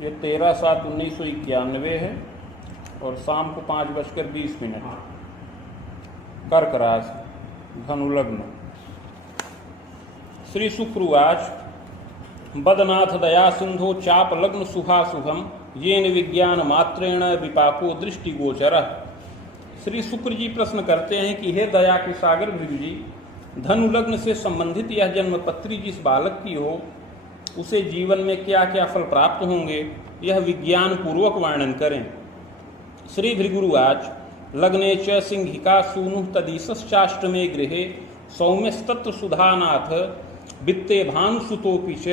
ये 13/7/1991 है और शाम को 5:20 कर्क राशि धनु लग्न। श्री शुक्रवाच बदनाथ दया सिंधो चाप लग्न शुभाशुभम येन विज्ञान मात्रेण विपाको दृष्टि गोचर। श्री शुक्र जी प्रश्न करते हैं कि हे दया के सागर भृगु जी, धनु लग्न से संबंधित यह जन्मपत्री जिस बालक की हो उसे जीवन में क्या क्या फल प्राप्त होंगे, यह विज्ञान पूर्वक वर्णन करें। श्री भृगुरुवाच लग्ने च सिंहिका सूनु तदीसश्चाष्टमे गृहे सौम्यस्तत्र सुधानाथ वित्ते भानुसुतोऽपि च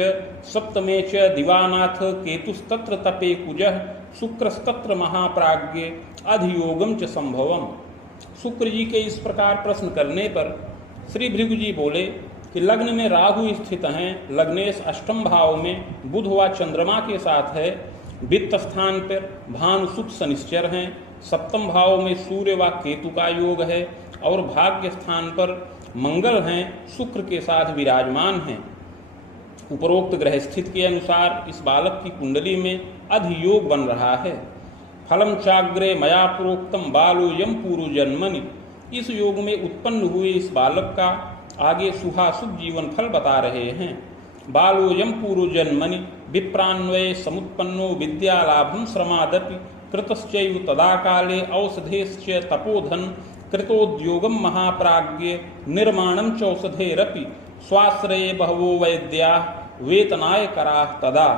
सप्तमे च दिवानाथ केतुस्तत्र तपे कुजः शुक्रस्तत्र महाप्राज्ञे अधियोगम च संभवम। शुक्र जी के इस प्रकार प्रश्न करने पर श्री भृगु जी बोले कि लग्न में राहु स्थित हैं, लग्नेश अष्टम भाव में बुध व चंद्रमा के साथ है, वित्त स्थान पर भानुसुत शनिश्चर हैं, सप्तम भाव में सूर्य व केतु का योग है और भाग्य स्थान पर मंगल हैं, शुक्र के साथ विराजमान हैं। उपरोक्त ग्रह स्थित के अनुसार इस बालक की कुंडली में अधियोग बन रहा है। फलम चाग्रे मया प्रोक्तम बालो यम पूर्व जन्मनि। इस योग में उत्पन्न हुए इस बालक का आगे शुभाशुभ जीवन फल बता रहे हैं। बालोयम पूर्व जन्मनि विप्रान्वये समुत्पन्नो विद्यालाभम श्रमादपि कृतश्चैव तदा काले औषधेश्च तपोधन कृतोद्योगम महाप्राज्ञे निर्माणम चौषधेरपि स्वाश्रये बहवो वैद्या वेतनाय कराः तदा।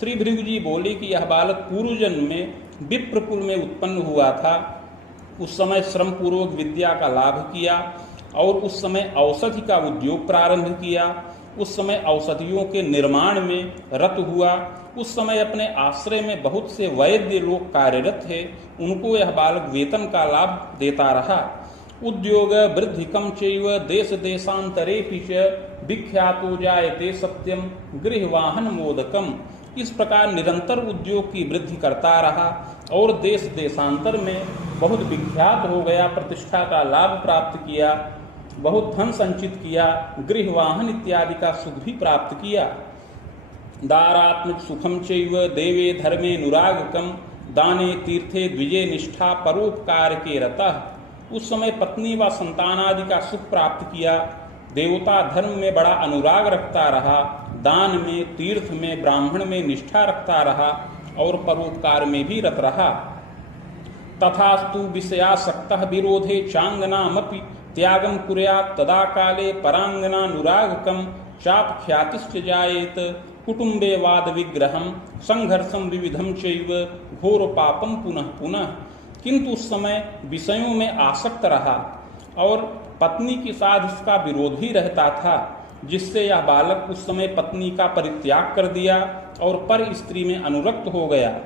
श्री भृगु जी बोले कि यह बालक पूर्व जन्म में विप्रकुल में उत्पन्न हुआ था। उस समय श्रम पूर्वक विद्या का लाभ किया और उस समय औषधि का उद्योग प्रारंभ किया। उस समय औषधियों के निर्माण में रत हुआ। उस समय अपने आश्रय में बहुत से वैद्य लोग कार्यरत थे, उनको यह बालक वेतन का लाभ देता रहा। उद्योग वृद्धिकम चैव देश देशांतरेपि च विख्यातो जायते सत्यम गृहवाहन मोदकम। इस प्रकार निरंतर उद्योग की वृद्धि करता रहा और देश देशांतर में बहुत विख्यात हो गया, प्रतिष्ठा का लाभ प्राप्त किया, बहुत धन संचित किया, गृहवाहन इत्यादि का सुख भी प्राप्त किया। दारात्मक सुखम चैव देवे धर्मे नुरागकम दाने तीर्थे द्विजे निष्ठा परोपकार के रतः। उस समय पत्नी व संतानादि का सुख प्राप्त किया, देवता धर्म में बड़ा अनुराग रखता रहा, दान में, तीर्थ में, ब्राह्मण में निष्ठा रखता रहा और परोपकार में भी रत रहा। तथास्तु विषयासक्तः विरोधे चांगनामपि त्यागम कुर्यात् तदा काले परांगनानुरागकम चाप ख्यातिश्च जायेत कुटुंबे वाद विग्रहम संघर्षम विविधम चैव घोर पापम पुनः पुनः। किंतु उस समय विषयों में आसक्त रहा और पत्नी के साथ इसका विरोध ही रहता था, जिससे यह बालक उस समय पत्नी का परित्याग कर दिया और पर स्त्री में अनुरक्त हो गया।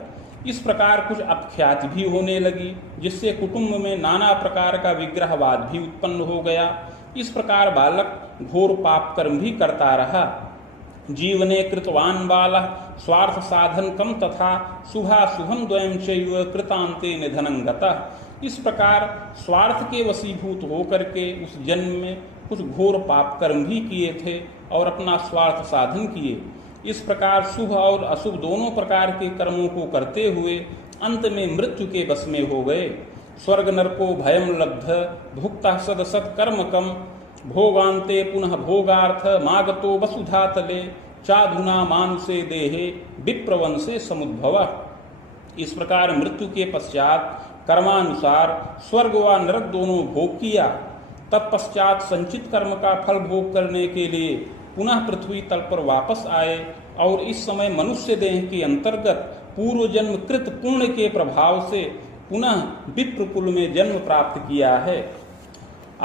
इस प्रकार कुछ अपख्याति भी होने लगी, जिससे कुटुंब में नाना प्रकार का विग्रहवाद भी उत्पन्न हो गया। इस प्रकार बालक घोर पाप कर्म भी करता रहा। जीवने कृतवान बालः स्वार्थ साधन कम तथा शुभाशुभम द्वयं चैव कृतांते निधनं गतः। इस प्रकार स्वार्थ के वशीभूत होकर के उस जन्म में कुछ घोर पाप कर्म भी किए थे और अपना स्वार्थ साधन किए। इस प्रकार शुभ और अशुभ दोनों प्रकार के कर्मों को करते हुए अंत में मृत्यु के वश में हो गए। स्वर्ग नरको भयम लब्ध भुक्तः सदसत् कर्मकम भोगान्ते पुनः भोगार्थ मागतो वसुधा तले चाधुना मानुषे देहे विप्रवंशे समुद्भव। इस प्रकार मृत्यु के पश्चात कर्मानुसार स्वर्ग व नरक दोनों भोग किया। तत्पश्चात संचित कर्म का फल भोग करने के लिए पुनः पृथ्वी तल पर वापस आए और इस समय मनुष्य देह के अंतर्गत पूर्व जन्म कृत पुण्य के प्रभाव से पुनः विप्रकुल में जन्म प्राप्त किया है।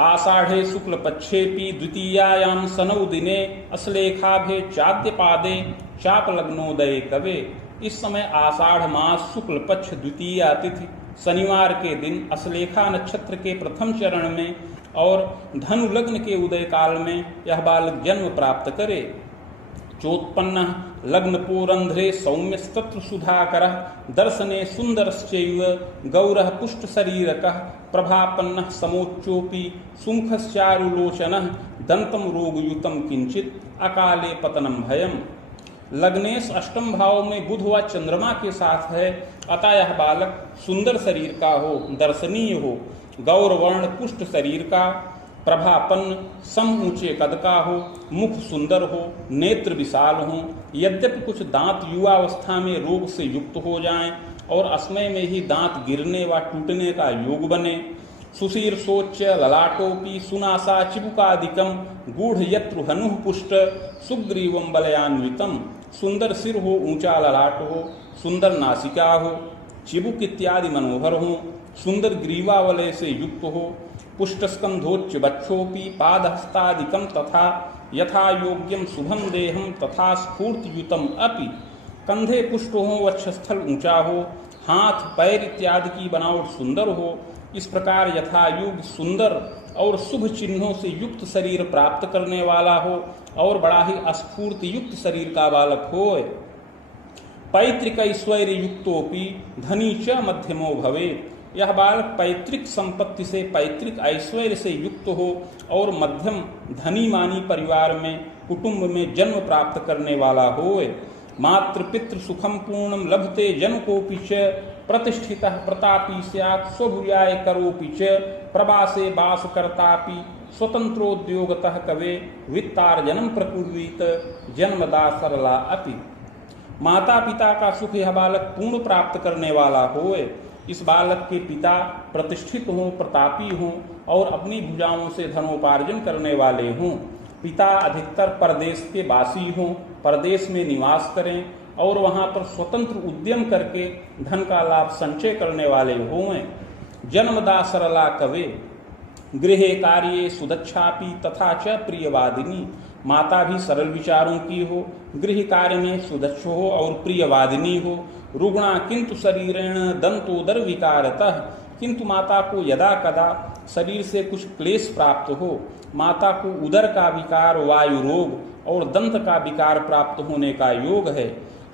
आषाढ़े शुक्ल पक्षेपि द्वितीयायाम सनौ दिने अश्लेखाभे चाद्यपादे चाप लग्नोदय कवे। इस समय आषाढ़ मास शुक्ल पक्ष द्वितीया तिथि शनिवार के दिन अश्लेखा नक्षत्र के प्रथम चरण में और धनु लग्न के उदय काल में यह बालक जन्म प्राप्त करे। चोत्पन्न लग्न पोरंध्रे सौम्यस्तत्र सुधाकरः दर्शने सुंदरश्चैव गौरः पुष्ट शरीरकः प्रभापन्नः समोच्चोपि सुमुखश्चारुलोचनः दंतम रोगयुतम किंचित अकाले पतनम भयम। लग्नेश अष्टम भाव में बुध व चंद्रमा के साथ है, अतः यह बालक सुंदर शरीर का हो, दर्शनीय हो, गौरवर्ण पुष्ट शरीर का, प्रभापन्न सम ऊंचे कद का हो, मुख सुंदर हो, नेत्र विशाल हो, यद्यपि कुछ दांत युवावस्था में रोग से युक्त हो जाएं और असमय में ही दांत गिरने व टूटने का योग बने। सुशीर्षोच्च ललाटोपि सुनासा चिबुकादिकम गूढ़ यत्रु हनुः पुष्ट सुग्रीवम बलयान्वितम। सुंदर सिर हो, ऊंचा ललाट हो, सुंदर नासिका हो, चिबुक इत्यादि मनोहर हो, सुंदर ग्रीवा वलय से युक्त हो, पुष्टस्कंधोच्च बक्षोपि पादहस्तादिकम तथा यथा योग्यम शुभम देहम तथा स्फूर्तियुतम अपि। कंधे पुष्ट हो, वक्षस्थल ऊंचा हो, हाथ पैर इत्यादि की बनावट सुंदर हो, इस प्रकार यथायोग सुंदर और शुभ चिन्हों से युक्त शरीर प्राप्त करने वाला हो और बड़ा ही अस्फूर्ति युक्त शरीर का बालक हो। पैतृक ऐश्वर्य युक्तोपि धनी च मध्यमो भवे। यह बालक पैतृक संपत्ति से, पैतृक ऐश्वर्य से युक्त हो और मध्यम धनी मानी परिवार में, कुटुंब में जन्म प्राप्त करने वाला हो। मातृ पितृ सुखम पूर्णम लभते जनकोपि च प्रतिष्ठितः प्रतापी स्यात् स्वभुयाय करोपि च प्रवासे वास कर्तापि स्वतंत्रोद्योगतः कवे वित्तार्जनम प्रकुर्वीत जन्मदा सरला अपि। माता पिता का सुख यह बालक पूर्ण प्राप्त करने वाला होए। इस बालक के पिता प्रतिष्ठित हों, प्रतापी हों और अपनी भुजाओं से धनोपार्जन करने वाले हों। पिता अधिकतर परदेश के वासी हों, परदेश में निवास करें और वहां पर स्वतंत्र उद्यम करके धन का लाभ संचय करने वाले हों। जन्मदा सरला कवे गृहे कार्ये सुदक्षापि तथा च प्रियवादिनी। माता भी सरल विचारों की हो, गृह कार्य में सुदक्ष हो और प्रियवादिनी हो। रुग्णा किंतु शरीरेण दंतोदर विकारतः। किंतु माता को यदा कदा शरीर से कुछ क्लेश प्राप्त हो, माता को उदर का विकार, वायु रोग और दंत का विकार प्राप्त होने का योग है।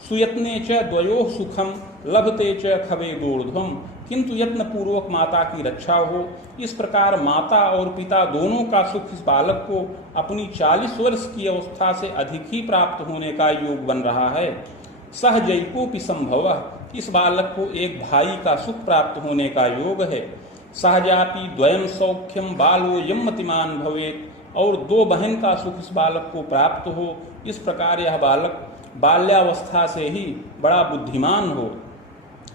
सुयत्ने च द्वयोः सुखम लभते च खवे दोर्ध्वम। किंतु यत्न पूर्वक माता की रक्षा हो। इस प्रकार माता और पिता दोनों का सुख इस बालक को अपनी 40 वर्ष की अवस्था से अधिक ही प्राप्त होने का योग बन रहा है। सहजैकोपि संभवः। इस बालक को एक भाई का सुख प्राप्त होने का योग है। सहजापि द्वयम सौख्यम बालो यमतिमान भवेत्। और 2 बहन का सुख इस बालक को प्राप्त हो। इस प्रकार यह बालक बाल्यावस्था से ही बड़ा बुद्धिमान हो।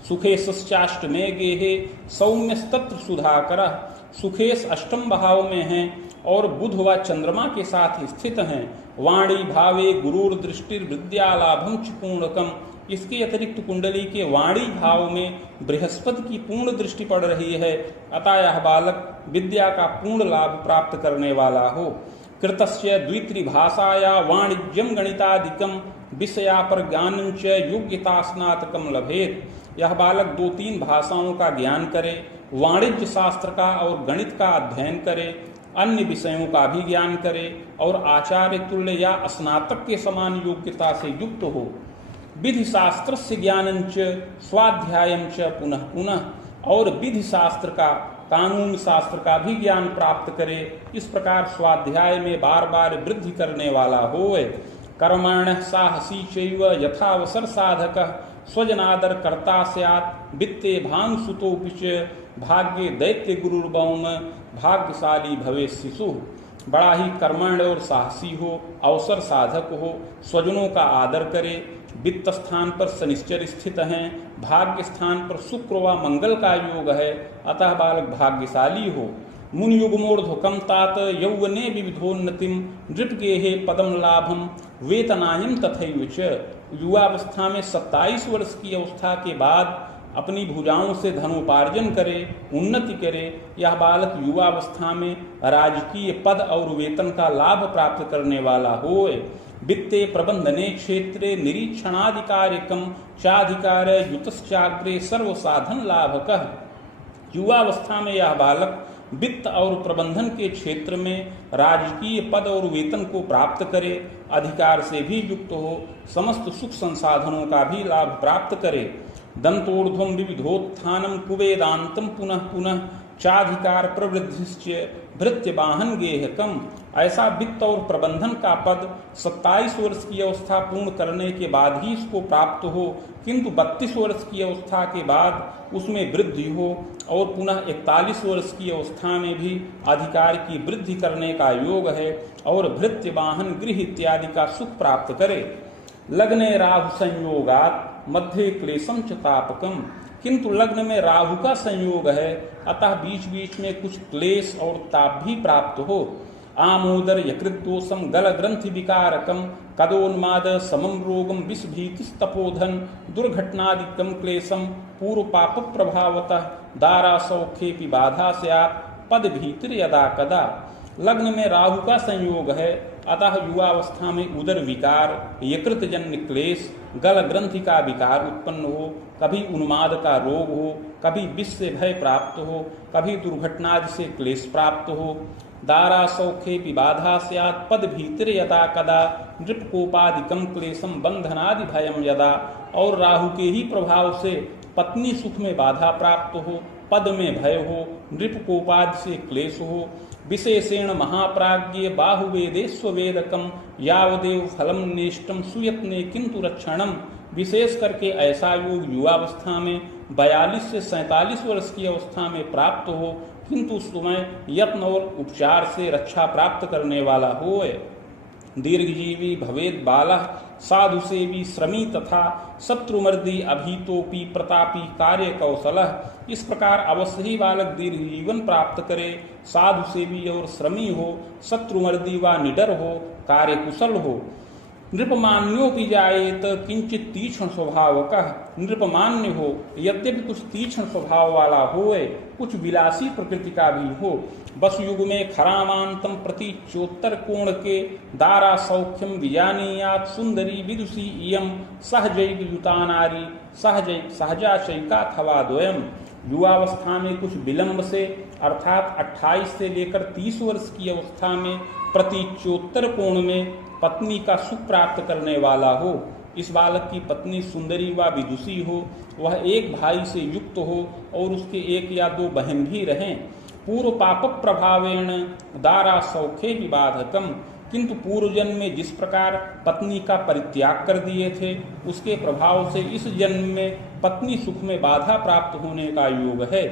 सुखेशश्चाष्टमे गेहे सौम्यस्तत्र सुधाकरः। सुखेश अष्टम भाव में हैं और बुध व चंद्रमा के साथ स्थित हैं। वाणी भावे गुरुर दृष्टिर विद्यालाभम च पूर्णकम। इसके अतिरिक्त कुंडली के वाणी भाव में बृहस्पति की पूर्ण दृष्टि पड़ रही है, अतः यह बालक विद्या का पूर्ण लाभ प्राप्त करने वाला हो। कृतस्य द्वित्रिभाषाया वाणिज्यम गणितादिकम विषया पर ज्ञानं च योग्यता स्नातकम लभेत। यह बालक 2-3 भाषाओं का ज्ञान करे, वाणिज्य शास्त्र का और गणित का अध्ययन करे, अन्य विषयों का भी ज्ञान करे और आचार्य तुल्य या स्नातक के समान योग्यता से युक्त हो। विधि शास्त्र से ज्ञानं च स्वाध्यायं च पुनः पुनः। और विधि शास्त्र का, कानून शास्त्र का भी ज्ञान प्राप्त करे। इस प्रकार स्वाध्याय में बार बार वृद्धि करने वाला होए। कर्मण्यः साहसी चैव यथावसर साधकः स्वजनादर कर्ता स्यात् वित्ते भानुसुतोऽपि च भाग्ये दैत्य गुरुर्भौम भाग्यशाली भवे शिशु। बड़ा ही कर्मण्य और साहसी हो, अवसर साधक हो, स्वजनों का आदर करे, वित्त स्थान पर शनिश्चर स्थित हैं, भाग्य स्थान पर शुक्र व मंगल का योग है, अतः बालक भाग्यशाली हो। मुनि युगमोर्ध्वकम तात यौवने विविधोन्नतिम नृपगेहे पदम लाभम वेतनायम तथैव च। युवावस्था में 27 वर्ष की अवस्था के बाद अपनी भुजाओं से धनोपार्जन करे, उन्नति करे। यह बालक युवावस्था में राजकीय पद और वेतन का लाभ प्राप्त करने वाला होए। वित्ते प्रबंधने क्षेत्रे निरीक्षणाधिकारिकम चाधिकार युतश्चाग्रे सर्व साधन लाभकः। युवावस्था में यह बालक वित्त और प्रबंधन के क्षेत्र में राजकीय पद और वेतन को प्राप्त करे, अधिकार से भी युक्त हो, समस्त सुख संसाधनों का भी लाभ प्राप्त करे। दंतोर्ध्वम विविधोत्थानम कुवेदांतम पुनः पुनः चाधिकार प्रवृद्धिश्च भृत्य वाहन गेहकम। ऐसा वित्त और प्रबंधन का पद 27 वर्ष की अवस्था पूर्ण करने के बाद ही इसको प्राप्त हो, किंतु 32 वर्ष की अवस्था के बाद उसमें वृद्धि हो और पुनः 41 वर्ष की अवस्था में भी अधिकार की वृद्धि करने का योग है और भृत्य वाहन गृह इत्यादि का सुख प्राप्त करे। लग्ने राहु संयोगात मध्य क्लेशम च तापकम। किंतु लग्न में राहु का संयोग है, अतः बीच बीच में कुछ क्लेश और ताप भी प्राप्त हो। आमोदर यकृत दोषम गल ग्रंथि विकारकम कदोन्माद समम रोगम विष भीतिस्तपोधन दुर्घटनादिकम क्लेशम पूर्व पाप प्रभावतः दारा सौख्येपि बाधा स्यात् पद भीतिर यदा कदा। लग्न में राहु का संयोग है, अतः युवावस्था में उदर विकार, यकृत जन्य क्लेश, गल ग्रंथि का विकार उत्पन्न हो, कभी उन्माद का रोग हो, कभी विष से भय प्राप्त हो, कभी दुर्घटनादि से क्लेश प्राप्त हो। दारा सौख्ये बाधा स्यात् पद भीतर यदा कदा नृपकोपादिकम क्लेशम बंधनादि भयम यदा। और राहु के ही प्रभाव से पत्नी सुख में बाधा प्राप्त हो, पद में भय हो, नृपकोपादि से क्लेश हो। विशेषेण महाप्राज्ञे बाहुवेदेश्वेदकम यावदेव फलम नेष्टम सुयत्ने किंतु रक्षणम। विशेष करके ऐसा योग युवावस्था में 42 से 47 वर्ष की अवस्था में प्राप्त हो, किंतु उस समय यत्न और उपचार से रक्षा प्राप्त करने वाला होए। दीर्घजीवी भवेद बालः साधु सेवी श्रमी तथा शत्रुमर्दी अभीतोपि प्रतापी कार्य कौशलः। इस प्रकार अवश्य ही बालक दीर्घ जीवन प्राप्त करे, साधु सेवी और श्रमी हो, शत्रुमर्दी व निडर हो, कार्य कुशल हो। नृपमान्योपि जायेत किंचित तीक्ष्ण स्वभावकः। नृपमान्य हो, यद्यपि कुछ तीक्ष्ण स्वभाव वाला होए, कुछ विलासी प्रकृति का भी हो। बस युग में खरामांतम प्रति चोत्तर कोण के दारा सौख्यम विजानीयात सुंदरी विदुषी इयम सहजैव युता नारी सहजा शैका थवा द्वयम। युवावस्था में कुछ विलंब से अर्थात 28 से लेकर 30 वर्ष की अवस्था में प्रति चोत्तर कोण में पत्नी का सुख प्राप्त करने वाला हो। इस बालक की पत्नी सुंदरी व विदुषी हो, वह एक भाई से युक्त हो और उसके एक या दो बहन भी रहें। पूर्व पाप प्रभावेण दारा सौख्ये विबाधकम। किंतु पूर्व जन्म में जिस प्रकार पत्नी का परित्याग कर दिए थे, उसके प्रभाव से इस जन्म में पत्नी सुख में बाधा प्राप्त होने का योग है।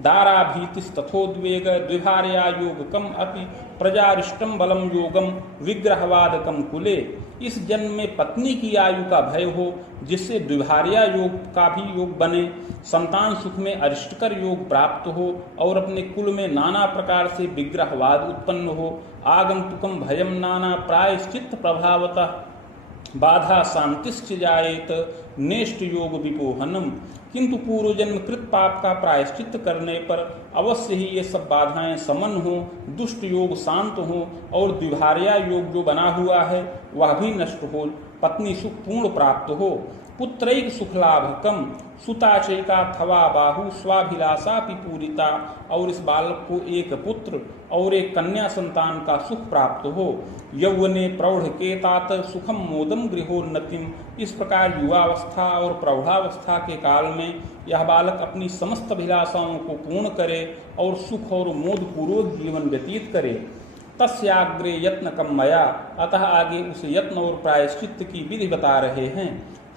दारा भीतिस्तथोद्वेग द्विभार्या योगकम अपि प्रजारिष्टम बलम योगम विग्रहवादकम कुले। इस जन्म में पत्नी की आयु का भय हो, जिससे द्विभार्या योग का भी योग बने, संतान सुख में अरिष्टकर योग प्राप्त हो और अपने कुल में नाना प्रकार से विग्रहवाद उत्पन्न हो। आगंतुकम भयम नाना प्रायश्चित्त प्रभावतः बाधा शांतिश्च जायेत नेष्ट योग विपोहनम। किंतु पूर्व जन्म कृत पाप का प्रायश्चित्त करने पर अवश्य ही ये सब बाधाएं समन हो, दुष्ट योग शांत हो और द्विभार्या योग जो बना हुआ है वह भी नष्ट हो, पत्नी सुख पूर्ण प्राप्त हो। पुत्रैक सुखलाभकम सुताचैका थवा बाहु स्वाभिलाषा पूरिता। और इस बालक को एक पुत्र और एक कन्या संतान का सुख प्राप्त हो। यौवने प्रौढ़ के तात सुखम मोदम गृहोन्नतिम। इस प्रकार युवावस्था और प्रौढ़ावस्था के काल में यह बालक अपनी समस्त अभिलाषाओं को पूर्ण करे और सुख और मोद पूर्वक जीवन व्यतीत करे। तस्याग्रे यत्न कमया। अतः आगे उस यत्न और प्रायश्चित्त की विधि बता रहे हैं।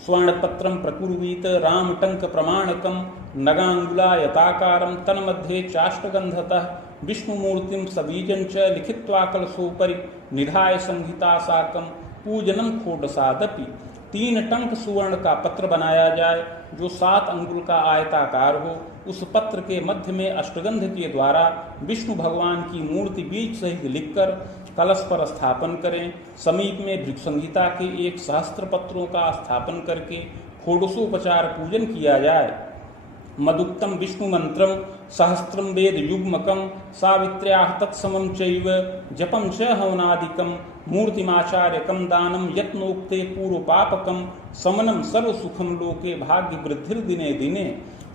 स्वर्णपत्रम प्रकुर्वीत रामटंक प्रमाणकम नगांगुला यताकारम तन्मध्ये चाष्टगंधतः विष्णुमूर्तिम सबीजं च लिखित्वा कलशोपरि निधाय संहिता साकम पूजनम खोडसादपि। 3 टंक सुवर्ण का पत्र बनाया जाए जो 7 अंगुल का आयताकार हो। उस पत्र के मध्य में अष्टगंध के द्वारा विष्णु भगवान की मूर्ति बीज सहित लिखकर कलश पर स्थापन करें। समीप में भृगुसंहिता के 1 सहस्त्र पत्रों का स्थापन करके षोडशोपचार पूजन किया जाए। मदुक्तम विष्णु मंत्रम सहस्त्रम वेद युग्मकम सावित्र्याः तत्समं चैव जपम च हवनादिकम मूर्तिमाचार्यकम दानम यत्नोक्ते पूर्व पापकम समनम सर्व सुखम लोके भाग्य वृद्धिर दिने दिने।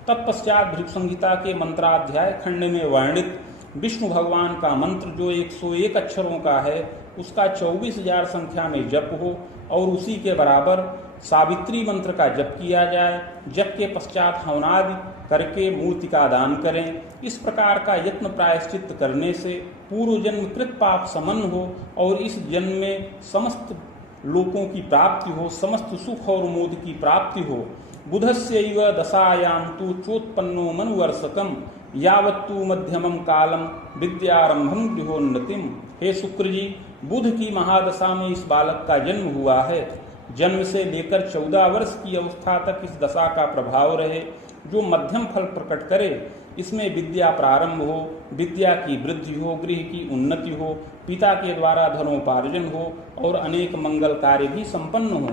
तत्पश्चात भृगुसंहिता के मंत्राध्याय खंड में वर्णित विष्णु भगवान का मंत्र जो 101 अक्षरों का है, उसका 24,000 संख्या में जप हो और उसी के बराबर सावित्री मंत्र का जप किया जाए। जप के पश्चात हवनादि करके मूर्ति का दान करें। इस प्रकार का यत्न प्रायश्चित करने से पूर्व जन्म कृत पाप समन हो और इस जन्म में समस्त लोकों की प्राप्ति हो, समस्त सुख और मोद की प्राप्ति हो। बुधस्यैव दशायां तु चोत्पन्नो मनुवर्षकम यावत्तु मध्यमम कालम विद्यारंभम गृहोन्नतिम। हे शुक्र जी, बुध की महादशा में इस बालक का जन्म हुआ है। जन्म से लेकर 14 वर्ष की अवस्था तक इस दशा का प्रभाव रहे, जो मध्यम फल प्रकट करे। इसमें विद्या प्रारंभ हो, विद्या की वृद्धि हो, गृह की उन्नति हो, पिता के द्वारा धनोपार्जन हो और अनेक मंगल कार्य भी संपन्न हो।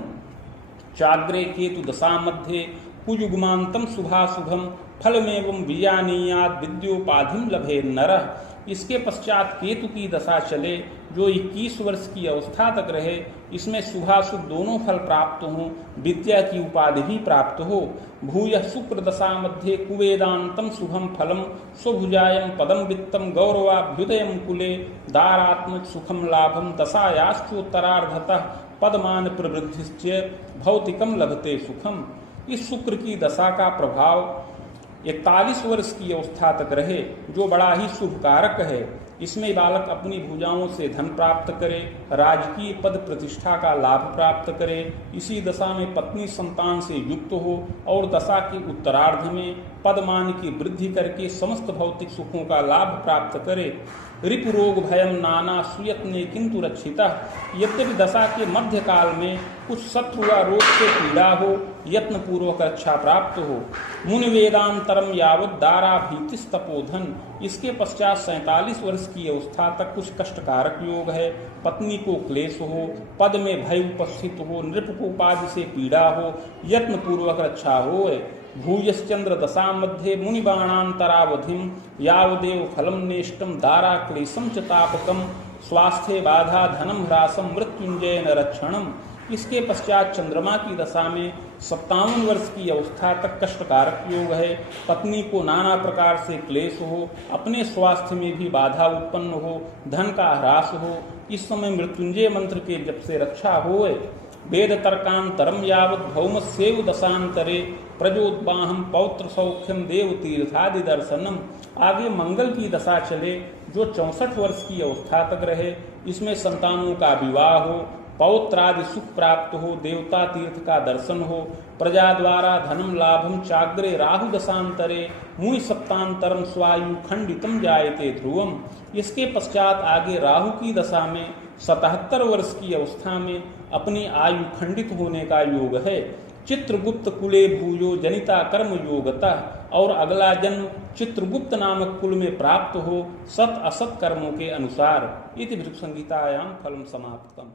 चाग्रे केतु दशा मध्ये कुयुग्मांतम शुभाशुभम फलमेवं विजानीयात् विद्योपाधिम लभे नरः। इसके पश्चात केतु की दशा चले, जो 21 वर्ष की अवस्था तक रहे। इसमें शुभाशुभ दोनों फल प्राप्त हों, विद्या की उपाधि भी प्राप्त हो। भूयः शुक्र दशा मध्ये कुवेदांतम शुभम फलम स्वभुजायम पदम वित्तम गौरवाभ्युदयम कुले दारात्मक सुखम लाभम दशायाश्चोत्तरार्धतः पदमान प्रवृद्धिश्च भौतिकम लभते सुखम। इस शुक्र की दशा का प्रभाव 41 वर्ष की अवस्था तक रहे, जो बड़ा ही शुभ कारक है। इसमें बालक अपनी भुजाओं से धन प्राप्त करे, राजकीय पद प्रतिष्ठा का लाभ प्राप्त करे। इसी दशा में पत्नी संतान से युक्त हो और दशा के उत्तरार्ध में पदमान की वृद्धि करके समस्त भौतिक सुखों का लाभ प्राप्त करे। रिपु रोग भयम नाना सुयत्ने किंतु रक्षिता। यद्यपि दशा के मध्य काल में कुछ शत्रु व रोग से पीड़ा हो, यत्न पूर्वक रक्षा प्राप्त हो। मुनि वेदांतरम यावत दारा भीतिस तपोधन। इसके पश्चात 47 वर्ष की अवस्था तक कुछ कष्टकारक योग है। पत्नी को क्लेश हो, पद में भय उपस्थित हो, नृप को उपाधि से पीड़ा हो, यत्न पूर्वक रक्षा हो। भूयश्चंद्र दशा मध्ये मुनिबाणांतरावधिम यावदेव फलम नेष्टम दारा क्लेशम च तापकम स्वास्थ्य बाधा धनम ह्रासम मृत्युंजय न रक्षणम। इसके पश्चात चंद्रमा की दशा में 57 वर्ष की अवस्था तक कष्टकारक योग है। पत्नी को नाना प्रकार से क्लेश हो, अपने स्वास्थ्य में भी बाधा उत्पन्न हो, धन का ह्रास हो। इस समय मृत्युंजय मंत्र के जप से रक्षा होए। वेद तर्कांतरम यावत भौमस्यैव दशांतरे प्रजोद्बाहम पौत्र सौख्यम देव तीर्थादि दर्शनम। आगे मंगल की दशा चले, जो 64 वर्ष की अवस्था तक रहे। इसमें संतानों का विवाह हो, पौत्रादि सुख प्राप्त हो, देवता तीर्थ का दर्शन हो, प्रजा द्वारा धनम लाभम। चाग्रे राहु दशांतरे मुनि सप्तांतरम स्वायु खंडितम जायते ध्रुवम। इसके पश्चात आगे राहु की दशा में 77 वर्ष की अवस्था में अपनी आयु खंडित होने का योग है। चित्रगुप्त कुले भूयो जनिता कर्म योगतः। और अगला जन्म चित्रगुप्त नामक कुल में प्राप्त हो, सत असत कर्मों के अनुसार। इति भृगु संहितायां फलम समाप्तम।